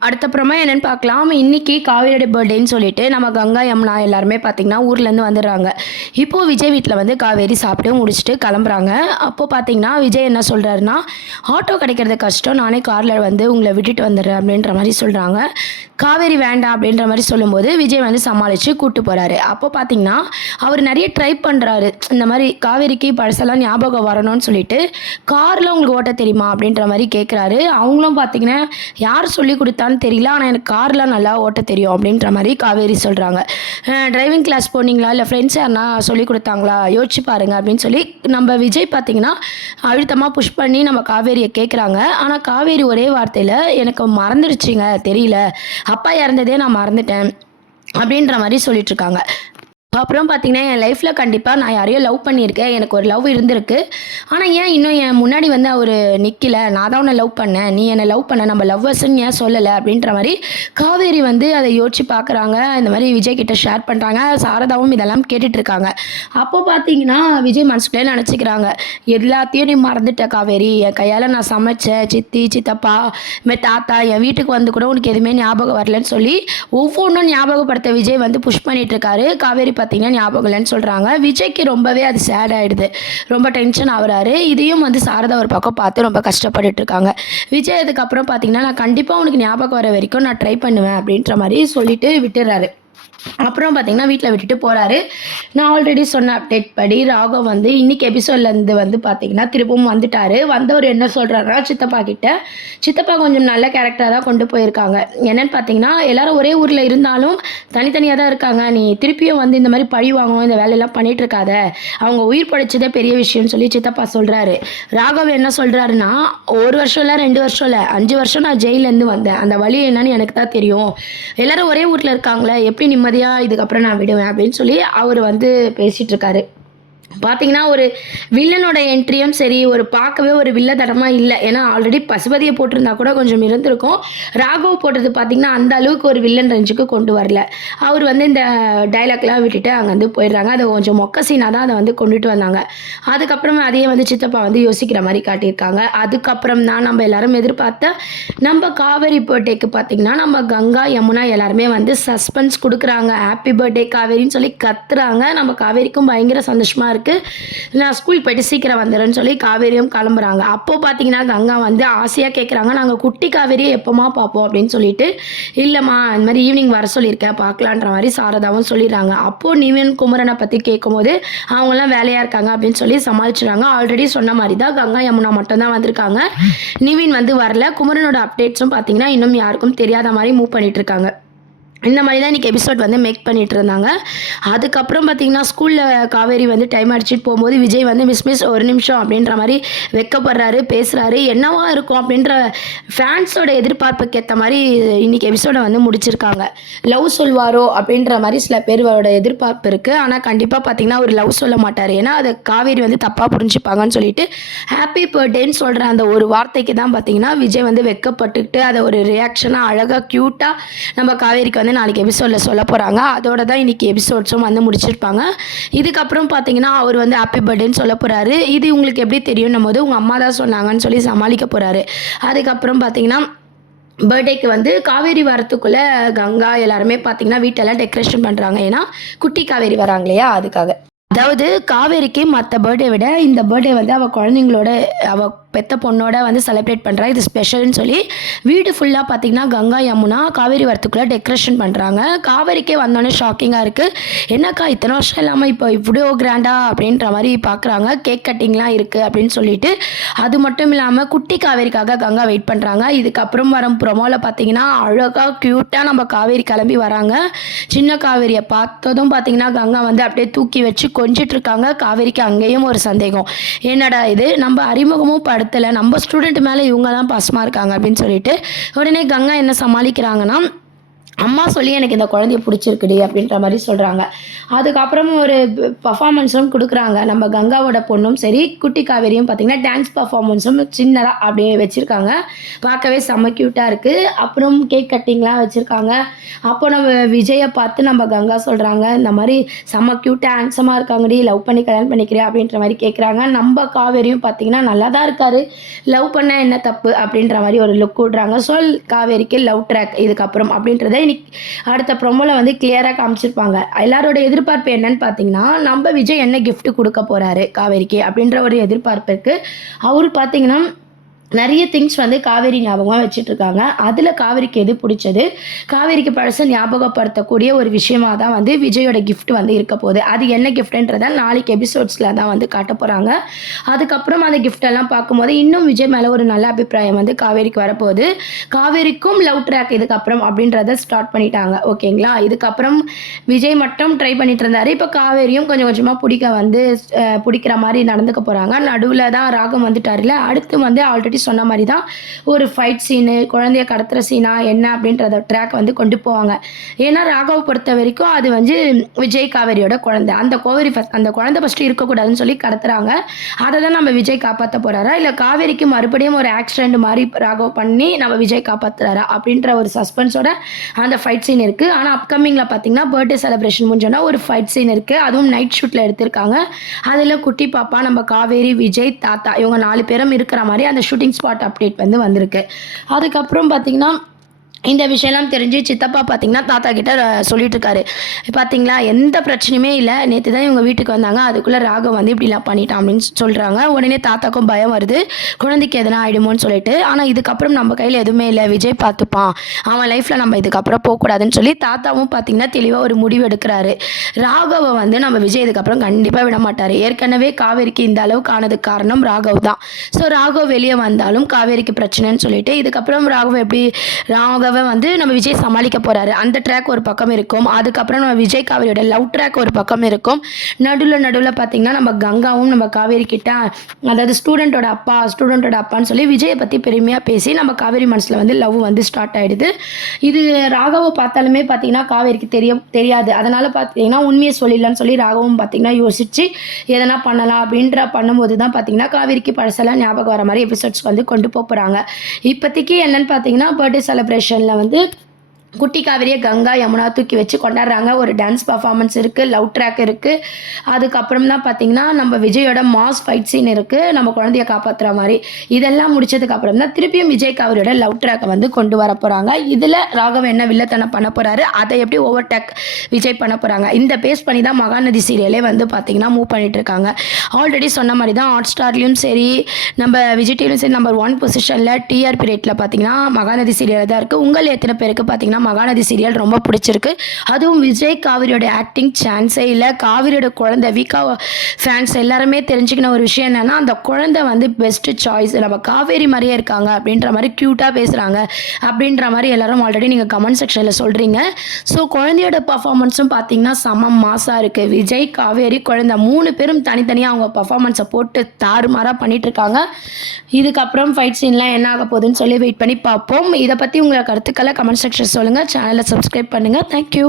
அடுத்தப்புறமா என்னன்னு பார்க்கலாம். இன்னைக்கு காவேரியோட பர்த்டேன்னு சொல்லிட்டு நம்ம கங்கா, யமுனா எல்லாருமே பார்த்தீங்கன்னா, ஊர்லேருந்து வந்துடுறாங்க. இப்போ விஜய் வீட்ல வந்து காவேரி சாப்பிட்டு முடிச்சுட்டு கிளம்புறாங்க. அப்போ பார்த்தீங்கன்னா, விஜய் என்ன சொல்றாருன்னா, "ஆட்டோ கிடைக்கிறது கஷ்டம். நானே கார்ல வந்து உங்கள விட்டுட்டு வந்துடுறேன்." அப்படின்ற மாரி சொல்றாங்க. காவேரி வேண்டாம் அப்படின்ற மாரி சொல்லும்போது, விஜய் வந்து சமாளிச்சு கூட்டு போறாரு. அப்போ பார்த்தீங்கன்னா, அவர் நெறைய ட்ரை பண்றாரு. இந்த மாரி காவேரிக்கு பழசெல்லாம் ஞாபகம் வரணும்னு சொல்லிட்டு, "கார்லாம் உங்களுக்கு ஓட்ட தெரியுமா?" அப்படின்ற மாரி கேட்குறாரு. அவங்களும் பார்த்தீங்கன்னா, யார் சொல்லிக் குடுத்தான்னு தெரியல. ஆனா எனக்கு கார்லாம் நல்லா ஓட்ட தெரியும் அப்படின்ற மாரி காவேரி சொல்றாங்க. டிரைவிங் கிளாஸ் போனீங்களா? இல்ல ஃப்ரெண்ட்ஸ் யாருனா சொல்லிக் குடுத்தாங்களா? யோசிச்சு பாருங்க அப்படின்னு சொல்லி நம்ம விஜய் பார்த்தீங்கன்னா, அழுத்தமா புஷ் பண்ணி நம்ம காவேரிய கேட்குறாங்க. ஆனா காவேரி ஒரே வார்த்தையில, "எனக்கு மறந்துடுச்சுங்க. தெரியல. அப்பா இறந்ததே நான் மறந்துட்டேன்." அப்படின்ற மாரி சொல்லிட்டு இருக்காங்க. அப்புறம் பார்த்தீங்கன்னா, என் லைஃப்ல கண்டிப்பா நான் யாரையோ லவ் பண்ணியிருக்கேன். எனக்கு ஒரு லவ் இருந்திருக்கு. ஆனா, ஏன் இன்னும் என் முன்னாடி வந்து அவரு நிக்கல? நான் தான் உன்ன லவ் பண்ணேன். நீ என்ன லவ் பண்ண. நம்ம லவ்வர்ஸ்ன்னு ஏன் சொல்லல? அப்படின்ற மாரி காவேரி வந்து அத யோசிச்சு பார்க்குறாங்க. இந்த மாரி விஜய் கிட்ட ஷேர் பண்றாங்க. சாரதாவும் இதெல்லாம் கேட்டுட்டு இருக்காங்க. அப்போ பார்த்தீங்கன்னா, விஜய் மனசுக்குள்ளயே நெனச்சுக்கிறாங்க. எல்லாத்தையும் நீ மறந்துட்ட காவேரி. என் கையால நான் சமைச்சேன். சித்தி, சித்தப்பா, இதுமாரி தாத்தா, என் வீட்டுக்கு வந்து கூட உனக்கு எதுவுமே ஞாபகம் வரலன்னு சொல்லி, ஒவ்வொன்னும் ஞாபகப்படுத்த விஜய் வந்து புஷ் பண்ணிட்டு இருக்காரு. காவேரி பார்த்தீங்கன்னா ஞாபகம் இல்லைன்னு சொல்றாங்க. விஜய்க்கு ரொம்பவே அது சேட் ஆயிடுது. ரொம்ப டென்ஷன் ஆகுறாரு. இதையும் வந்து சாரதா ஒரு பக்கம் பார்த்து ரொம்ப கஷ்டப்பட்டுட்டு இருக்காங்க. விஜய் அதுக்கப்புறம் பார்த்தீங்கன்னா, "நான் கண்டிப்பா உனக்கு ஞாபகம் வர வரைக்கும் நான் ட்ரை பண்ணுவேன்." அப்படின்ற மாரி சொல்லிட்டு விட்டுர்றாரு. அப்புறம் பார்த்தீங்கன்னா, வீட்ல விட்டுட்டு போறாரு. நான் ஆல்ரெடி சொன்ன அப்டேட் படி ராகவ் வந்து இன்னைக்கு எபிசோட்லேருந்து வந்து பார்த்தீங்கன்னா, திரும்பவும் வந்துட்டாரு. வந்தவர் என்ன சொல்றாருன்னா, சித்தப்பா கிட்ட, சித்தப்பா கொஞ்சம் நல்ல கேரக்டரா தான் கொண்டு போயிருக்காங்க. என்னன்னு பார்த்தீங்கன்னா, எல்லாரும் ஒரே ஊர்ல இருந்தாலும் தனித்தனியா தான் இருக்காங்க. நீ திருப்பியும் வந்து இந்த மாரி பழி வாங்கணும், இந்த வேலையெல்லாம் பண்ணிட்டு இருக்காத. அவங்க உயிர் பிழைச்சதே பெரிய விஷயம்னு சொல்லி சித்தப்பா சொல்றாரு. ராகவ் என்ன சொல்றாருன்னா, 1 வருஷம் இல்ல, 2 வருஷம் இல்ல, 5 வருஷம் நான் ஜெயில்லேருந்து வந்தேன். அந்த வலி என்னன்னு எனக்கு தான் தெரியும். எல்லாரும் ஒரே ஊர்ல இருக்காங்களே, எப்படி நிம்மதியா இதுக்கப்புறம் நான் விடுவேன் அப்படின்னு சொல்லி அவரு வந்து பேசிட்டு இருக்காரு. பார்த்தீங்கன்னா, ஒரு வில்லனோட என்ட்ரியும் சரி, ஒரு பார்க்கவே ஒரு வில்லத்தனமா இல்ல. ஏன்னா, ஆல்ரெடி பசுபதிய போட்டிருந்தா கூட கொஞ்சம் இருந்திருக்கும். ராகவ் போட்டது பார்த்தீங்கன்னா, அந்த அளவுக்கு ஒரு வில்லன் ரேஞ்சுக்கு கொண்டு வரல. அவரு வந்து இந்த டயலாக்லாம் விட்டுட்டு அங்கருந்து போயிடுறாங்க. அது கொஞ்சம் மொக்க சீனா தான் அத வந்து கொண்டுட்டு வந்தாங்க. அதுக்கப்புறம் அதையே வந்து சித்தப்பா வந்து யோசிக்கிற மாரி காட்டியிருக்காங்க. அதுக்கப்புறம் தான் நம்ம எல்லாரும் எதிர்பார்த்த நம்ம காவேரி பர்த்டேக்கு பார்த்தீங்கன்னா, நம்ம கங்கா, யமுனா எல்லாருமே வந்து சஸ்பென்ஸ் குடுக்குறாங்க. ஹேப்பி பர்த்டே காவேரின்னு சொல்லி கத்துறாங்க. நம்ம காவேரிக்கும் பயங்கர சந்தோஷமா இருக்கு. நான் ஸ்கூல் போயிட்டு சீக்கிரம் வந்துடுறேன்னு சொல்லி காவேரியும் கிளம்புறாங்க. அப்போ பார்த்தீங்கன்னா, கங்கா வந்து ஆசையா கேட்குறாங்க, "நாங்க குட்டி காவேரியை எப்போம்மா பார்ப்போம்?" அப்படின்னு சொல்லிட்டு, "இல்லம்மா, இந்த மாரி ஈவினிங் வர சொல்லியிருக்கேன் பார்க்கலான்ற" மாரி சாரதாவும் சொல்லிடுறாங்க. அப்போ நிவின், குமரனை பத்தி கேட்கும்போது, அவங்கலாம் வேலையா இருக்காங்க அப்படின்னு சொல்லி சமாளிச்சுறாங்க. ஆல்ரெடி சொன்ன மாரி தான் கங்கா, யமுனா மட்டும் தான் வந்திருக்காங்க. நிவின் வந்து வரல. குமரனோட அப்டேட்ஸும் பார்த்தீங்கன்னா, இன்னும் யாருக்கும் தெரியாத மாரி மூவ் பண்ணிட்டு இருக்காங்க. இந்த மாரி தான் இன்னைக்கு எபிசோட் வந்து மேக் பண்ணிட்டு இருந்தாங்க. அதுக்கப்புறம் பார்த்தீங்கன்னா, ஸ்கூல்ல காவேரி வந்து டைம் அடிச்சுட்டு போம்போது, விஜய் வந்து மிஸ் ஒரு நிமிஷம் அப்படின்ற மாரி வெட்கப்படுறாரு, பேசுறாரு. என்னவா இருக்கும் அப்படின்ற ஃபேன்ஸோட எதிர்பார்ப்புக்கு ஏத்த மாரி இன்னைக்கு எபிசோட வந்து முடிச்சிருக்காங்க. லவ் சொல்வாரோ அப்படின்ற மாரி சில பேரோட எதிர்பார்ப்பு இருக்கு. ஆனா கண்டிப்பா பார்த்தீங்கன்னா, அவரு லவ் சொல்ல மாட்டாரு. ஏன்னா, அத காவேரி வந்து தப்பா புரிஞ்சுப்பாங்கன்னு சொல்லிட்டு, ஹேப்பி பர்த்டேன்னு சொல்ற அந்த ஒரு வார்த்தைக்கு தான் பார்த்தீங்கன்னா, விஜய் வந்து வெட்கப்பட்டுக்கிட்டு, அத ஒரு ரியாக்ஷனா அழகா கியூட்டா நம்ம காவேரிக்கு வந்து நாளைக்கு எபிசோடில் சொல்ல போகிறாங்க. அதோட தான் இன்னைக்கு எபிசோட்ஸும் வந்து முடிச்சிருப்பாங்க. இதுக்கப்புறம் பார்த்தீங்கன்னா, அவர் வந்து ஹாப்பி பர்த்டேன்னு சொல்ல போகிறாரு. இது உங்களுக்கு எப்படி தெரியும்னும் போது, உங்கள் அம்மா தான் சொன்னாங்கன்னு சொல்லி சமாளிக்க போகிறாரு. அதுக்கப்புறம் பார்த்தீங்கன்னா, பர்த்டேக்கு வந்து காவேரி வரத்துக்குள்ள கங்கா எல்லாருமே பார்த்தீங்கன்னா, வீட்டெல்லாம் டெக்கரேஷன் பண்ணுறாங்க. ஏன்னா, குட்டி காவேரி வராங்க இல்லையா, அதுக்காக. அதாவது காவேரிக்கு மற்ற பர்த்டே விட இந்த பர்த்டே வந்து அவள் குழந்தைங்களோட அவள் பெத்த பொண்ணோட வந்து செலிப்ரேட் பண்ணுறா. இது ஸ்பெஷல்னு சொல்லி வீடு ஃபுல்லாக பார்த்தீங்கன்னா, கங்கா, யமுனா காவேரி வரத்துக்குள்ளே டெக்கரேஷன் பண்ணுறாங்க. காவேரிக்கே வந்தோடனே ஷாக்கிங்காக இருக்குது. என்னக்கா இத்தனை வருஷம் இல்லாமல் இப்போ இவ்வளோ கிராண்டா அப்படின்ற மாதிரி பார்க்குறாங்க. கேக் கட்டிங்லாம் இருக்குது அப்படின்னு சொல்லிட்டு. அது மட்டும் இல்லாமல் குட்டி காவேரிக்காக கங்கா வெயிட் பண்ணுறாங்க. இதுக்கப்புறம் வர ப்ரொமோவில் பார்த்தீங்கன்னா, அழகாக க்யூட்டாக நம்ம காவேரி கிளம்பி வராங்க. சின்ன காவேரியை பார்த்ததும் பார்த்தீங்கன்னா, கங்கா வந்து அப்படியே தூக்கி வச்சு கொஞ்சிட்டு இருக்காங்க. காவேரிக்கு அங்கேயும் ஒரு சந்தேகம், என்னடா இது நம்ம அறிமுகமும் படுத்தலை, நம்ம ஸ்டூடெண்ட் மேலே இவங்க தான் பாசமாக இருக்காங்க அப்படின்னு சொல்லிட்டு உடனே கங்கா என்ன சமாளிக்கிறாங்கன்னா, அம்மா சொல்லி எனக்கு இந்த குழந்தைய பிடிச்சிருக்குடி அப்படின்ற மாதிரி சொல்கிறாங்க. அதுக்கப்புறம் ஒரு பர்ஃபார்மன்ஸும் கொடுக்குறாங்க. நம்ம கங்காவோட பொண்ணும் சரி, குட்டி காவேரியும் பார்த்திங்கன்னா டான்ஸ் பர்ஃபார்மன்ஸும் சின்னதாக அப்படியே வச்சுருக்காங்க. பார்க்கவே செம்ம க்யூட்டாக இருக்குது. அப்புறம் கேக் கட்டிங்லாம் வச்சுருக்காங்க. அப்போ நம்ம விஜயை பார்த்து நம்ம கங்கா சொல்கிறாங்க, இந்த மாதிரி செம்ம க்யூட்டாக ஹேண்ட்ஸமாக இருக்காங்கடி, லவ் பண்ணி கல்யாணம் பண்ணிக்கிறியா அப்படின்ற மாதிரி கேட்குறாங்க. நம்ம காவேரியும் பார்த்திங்கன்னா நல்லா தான் இருக்காரு, லவ் பண்ண என்ன தப்பு அப்படின்ற மாதிரி ஒரு லுக் விடுறாங்க. ஸோ காவேரிக்கு லவ் ட்ராக் இதுக்கப்புறம் அப்படின்றத அடுத்த ப்ரோமோல வந்து கிளியரா காமிச்சிருப்பாங்க. எல்லாரோட எதிர்பார்ப்பு என்னன்னு பார்த்தீங்கன்னா, நம்ம விஜய் என்ன கிஃப்ட் கொடுக்க போறாரு காவேரிக்கு அப்படின்ற ஒரு எதிர்பார்ப்பு இருக்கு. அவரு பார்த்தீங்கன்னா நிறைய திங்ஸ் வந்து காவேரி ஞாபகமாக வச்சுட்ருக்காங்க. அதில் காவேரிக்கு எது பிடிச்சது, காவேரிக்கு பழச ஞாபகப்படுத்தக்கூடிய ஒரு விஷயமாக தான் வந்து விஜயோட கிஃப்ட் வந்து இருக்க போகுது. அது என்ன கிஃப்ட்டுன்றதை நாளைக்கு எபிசோட்ஸில் தான் வந்து காட்ட போகிறாங்க. அதுக்கப்புறம் அந்த கிஃப்டெல்லாம் பார்க்கும்போது இன்னும் விஜய் மேலே ஒரு நல்ல அபிப்பிராயம் வந்து காவேரிக்கு வரப்போகுது. காவேரிக்கும் லவ் ட்ராக் இதுக்கப்புறம் அப்படின்றத ஸ்டார்ட் பண்ணிட்டாங்க. ஓகேங்களா? இதுக்கப்புறம் விஜய் மட்டும் ட்ரை பண்ணிட்டு இருந்தார். இப்போ காவேரியும் கொஞ்சம் கொஞ்சமாக பிடிக்கிற மாதிரி நடந்துக்க போகிறாங்க. நடுவில் தான் ராகம் வந்துட்டார்ல. அடுத்து வந்து ஆல்ரெடி சொன்ன மாதிரி தான் ஒரு ஃபைட் சீனு, குழந்தைய கடத்துகிற சீனா என்ன அப்படின்றத ட்ராக் வந்து கொண்டு போவாங்க. ஏன்னா ராகவ் பொறுத்த வரைக்கும் அது வந்து விஜய் காவேரியோட குழந்தை. அந்த குழந்தை ஃபஸ்ட்டு இருக்கக்கூடாதுன்னு சொல்லி கடத்துறாங்க. அதை தான் நம்ம விஜய் காப்பாற்ற போகிறாரா, இல்லை காவேரிக்கு மறுபடியும் ஒரு ஆக்சிடென்ட் மாதிரி ராகவ் பண்ணி நம்ம விஜய் காப்பாற்றுறாரா அப்படின்ற ஒரு சஸ்பென்ஸோட அந்த ஃபைட் சீன் இருக்குது. ஆனால் அப்கமிங்கில் பார்த்தீங்கன்னா பர்த்டே செலிப்ரேஷன் முடிஞ்சோன்னா ஒரு ஃபைட் சீன் இருக்குது. அதுவும் நைட் ஷூட்டில் எடுத்திருக்காங்க. அதில் குட்டி பாப்பா, நம்ம காவேரி, விஜய், தாத்தா இவங்க 4 பேரும் இருக்கிற மாதிரி அந்த ஷூட்டிங் ஸ்பாட் அப்டேட் வந்து வந்திருக்கு. அதுக்கப்புறம் பார்த்தீங்கன்னா இந்த விஷயம்லாம் தெரிஞ்சு சித்தப்பா பார்த்தீங்கன்னா தாத்தா கிட்ட சொல்லிட்டு இருக்காரு, பார்த்தீங்களா எந்த பிரச்சனையுமே இல்லை, நேற்று தான் இவங்க வீட்டுக்கு வந்தாங்க, அதுக்குள்ளே ராகம் வந்து இப்படிலாம் பண்ணிட்டான் அப்படின்னு சொல்கிறாங்க. உடனே தாத்தாக்கும் பயம் வருது, குழந்தைக்கு எதனா ஆகிடுமோன்னு சொல்லிட்டு. ஆனால் இதுக்கப்புறம் நம்ம கையில் எதுவுமே இல்லை, விஜய் பார்த்துப்பான், அவன் லைஃப்பில் நம்ம இதுக்கப்புறம் போகக்கூடாதுன்னு சொல்லி தாத்தாவும் பார்த்தீங்கன்னா தெளிவாக ஒரு முடிவு எடுக்கிறாரு. ராகவை வந்து நம்ம விஜய் இதுக்கப்புறம் கண்டிப்பாக விட மாட்டார். ஏற்கனவே காவேரிக்கு இந்த அளவுக்கு ஆனதுக்கு காரணம் ராகவ் தான். ஸோ ராகவ் வெளியே வந்தாலும் காவேரிக்கு பிரச்சனைன்னு சொல்லிட்டு இதுக்கப்புறம் ராகவ வந்து நம்ம விஜய் சமாளிக்க போறாரு. அந்த ட்ராக் ஒரு பக்கம் இருக்கும். அதுக்கப்புறம் நம்ம விஜய் காவேரியோட லவ் ட்ராக் ஒரு பக்கம் இருக்கும். நடுவில் பார்த்தீங்கன்னா நம்ம கங்காவும் நம்ம காவேரி கிட்ட, அதாவது ஸ்டூடெண்ட்டோட அப்பான்னு சொல்லி விஜயை பற்றி பெருமையாக பேசி நம்ம காவேரி மனசில் வந்து லவ் வந்து ஸ்டார்ட் ஆகிடுது. இது ராகவை பார்த்தாலுமே பார்த்தீங்கன்னா காவேரிக்கு தெரியாது. அதனால் பார்த்தீங்கன்னா உண்மையை சொல்லிடலான்னு சொல்லி ராகவும் பார்த்தீங்கன்னா யோசிச்சு எதனா பண்ணலாம் பண்ணும்போது தான் பார்த்தீங்கன்னா காவேரிக்கு பழசெல்லாம் ஞாபகம் வர மாதிரி எபிசோட்ஸ் வந்து கொண்டு போகிறாங்க. இப்போதைக்கு என்னன்னு பார்த்தீங்கன்னா பர்த்டே செலிப்ரேஷனில் வந்து குட்டி காவேரியை கங்கா யமுனா தூக்கி வச்சு கொண்டாடுறாங்க. ஒரு டான்ஸ் பர்ஃபார்மன்ஸ் இருக்குது, லவ் ட்ராக் இருக்குது. அதுக்கப்புறம் தான் பார்த்தீங்கன்னா நம்ம விஜயோட மாஸ் ஃபைட் சீன் இருக்குது, நம்ம குழந்தைய காப்பாற்றுற மாதிரி. இதெல்லாம் முடிச்சதுக்கப்புறம் தான் திருப்பியும் விஜய் காவேரியோட லவ் ட்ராக்கை வந்து கொண்டு வர போகிறாங்க. இதில் ராகவ் என்ன வில்லத்தனம் பண்ண போகிறாரு, அதை எப்படி ஓவர் டேக் விஜய் பண்ண போகிறாங்க, இந்த பேஸ் பண்ணி தான் மகாநதி சீரியலே வந்து பார்த்தீங்கன்னா மூவ் பண்ணிட்டு இருக்காங்க. ஆல்ரெடி சொன்ன மாதிரி தான் ஹாட் ஸ்டார்லையும் சரி, நம்ம விஜய் டிவிலையும் சரி, நம்பர் 1 பொசிஷனில் டிஆர்பி ரேட்டில் பார்த்தீங்கன்னா மகாநதி சீரியல் தான் இருக்குது. உங்கள் எத்தனை பேருக்கு பார்த்தீங்கன்னா மகாநதி சீரியல் ரொம்ப பிடிச்சிருக்கு. அதுவும் விஜய் காவிரியோட ஆக்டிங் சான்ஸே இல்லை. காவிரியோட குழந்தை வீக்கா ஃபேன்ஸ் எல்லாருமே தெரிஞ்சுக்கின ஒரு விஷயம் என்னன்னா, அந்த குழந்தை வந்து பெஸ்ட் சாய்ஸ், நம்ம காவேரி மாதிரியே இருக்காங்க அப்படின்ற மாதிரி க்யூட்டாக பேசுகிறாங்க அப்படின்ற மாதிரி எல்லாரும் ஆல்ரெடி நீங்கள் கமெண்ட் செக்ஷனில் சொல்கிறீங்க. ஸோ குழந்தையோட பர்ஃபார்மன்ஸும் பார்த்தீங்கன்னா செம மாசாக இருக்குது. விஜய் காவேரி குழந்தை 3 பேரும் தனித்தனியாக அவங்க பர்ஃபார்மன்ஸை போட்டு தாறுமாறாக பண்ணிட்டு இருக்காங்க. இதுக்கப்புறம் ஃபைட் சீன்லாம் என்ன ஆக போகுதுன்னு சொல்லி வெயிட் பண்ணி பார்ப்போம். இதை பற்றி உங்களை கருத்துக்களை கமெண்ட் செக்ஷன் சொல்லுங்கள். சேனலை சப்ஸ்கிரைப் பண்ணுங்கள். தேங்க்யூ.